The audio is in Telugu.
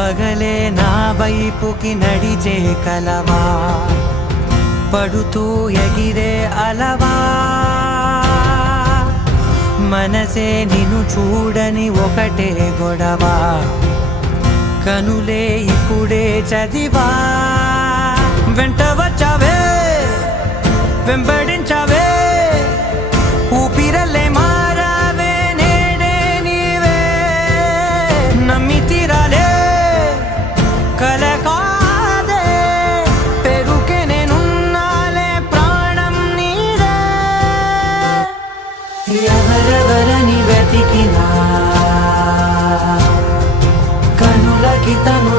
పగలే నా వైపుకి నడిచే కలవా, పడుతూ ఎగిరే అలవా, మనసే నిన్ను చూడని ఒకటే గొడవ, కనులే ఇప్పుడే చదివా. వెంట వచ్చావే వెంబడించావే, ఊపిరలే మారావే నేడే నీవే, నమ్మి తీరాలే కల కాదే, పెరుకే నేనున్నాలే ప్రాణం నీదే. ఎవరెవరని వెతికినా కనులకి తను